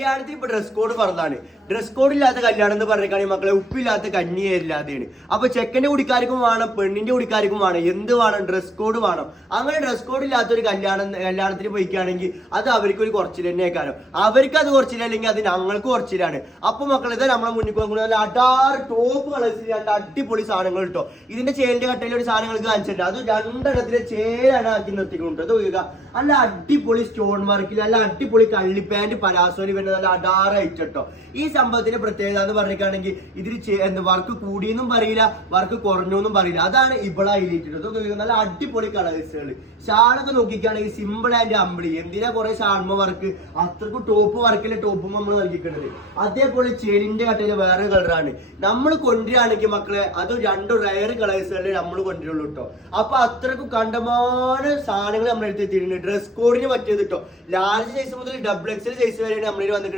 കല്യാണത്തിന് ഇപ്പൊ dress code പറഞ്ഞതാണ്. ഡ്രസ് കോഡ് ഇല്ലാത്ത കല്യാണം എന്ന് പറഞ്ഞിട്ടാണെങ്കിൽ മക്കളെ ഉപ്പില്ലാത്ത കഞ്ഞിയേരില്ലാതെയാണ്. അപ്പൊ ചെക്കന്റെ കുടിക്കാർക്കും വേണം, പെണ്ണിന്റെ കുടിക്കാർക്കും വേണം, എന്ത് വേണം, ഡ്രസ് കോഡ് വേണം. അങ്ങനെ ഡ്രസ് കോഡ് ഇല്ലാത്ത ഒരു കല്യാണത്തിന് പോയിക്കുകയാണെങ്കിൽ അത് അവർക്ക് ഒരു കുറച്ചിൽ തന്നെ കാരണം അവർക്ക് അത് കുറച്ചില്ലെങ്കിൽ അത് ഞങ്ങൾക്ക് കുറച്ചിലാണ്. അപ്പൊ മക്കളെ ഇതാ നമ്മളെ മുന്നിൽ പോകുന്നത് നല്ല അടാറ് ടോപ്പ് കളേഴ്സിൽ രണ്ട് അടിപൊളി സാധനങ്ങൾ കിട്ടോ. ഇതിന്റെ ചേലിന്റെ കട്ടയിൽ ഒരു സാധനങ്ങൾക്ക് കാണിച്ചിട്ടുണ്ട്. അത് രണ്ടെണ്ണത്തിലെ ചേലാണ് ആക്കി നിർത്തിക്കൊണ്ട് അത് നോക്കുക. നല്ല അടിപൊളി സ്റ്റോൺ വർക്കിൽ നല്ല അടിപൊളി കള്ളിപ്പാന്റ് പരാസോലി വരുന്നത് നല്ല അടാറായിട്ട് കേട്ടോ. ഈ സംഭവത്തിന്റെ പ്രത്യേകത എന്ന് പറഞ്ഞിട്ടാണെങ്കിൽ ഇതിൽ വർക്ക് കൂടിയെന്നും പറയില്ല, വർക്ക് കുറഞ്ഞൊന്നും പറയില്ല. അതാണ് ഇവിടെ ഹൈലൈറ്റ്. നല്ല അടിപൊളി കളേഴ്സുകൾ. ഷാളൊക്കെ നോക്കിക്കുകയാണെങ്കിൽ സിമ്പിൾ ആൻഡ് അമ്പിളി. എന്തിനാ കുറെ ഷാൾമ വർക്ക്, അത്രക്കും ടോപ്പ് വർക്കിലെ ടോപ്പും നമ്മൾ നൽകിക്കുന്നത്. അതേപോലെ ചെയിനിന്റെ കട്ടയില് വേറെ കളറാണ് നമ്മൾ കൊണ്ടുവരികയാണെങ്കിൽ മക്കളെ. അത് രണ്ട് റയർ കളേഴ്സുകളിൽ നമ്മൾ കൊണ്ടുവരുള്ളൂ കേട്ടോ. അപ്പൊ അത്രക്കും കണ്ടമാന സാധനങ്ങൾ നമ്മൾ എടുത്തെത്തിയിട്ടുണ്ട്. ഡ്രസ് കോഡിന് പറ്റിയത് കേട്ടോ. ലാർജ് സൈസ് മുതൽ XXL സൈസ് വരെയാണ് നമ്മളിൽ വന്നിട്ട്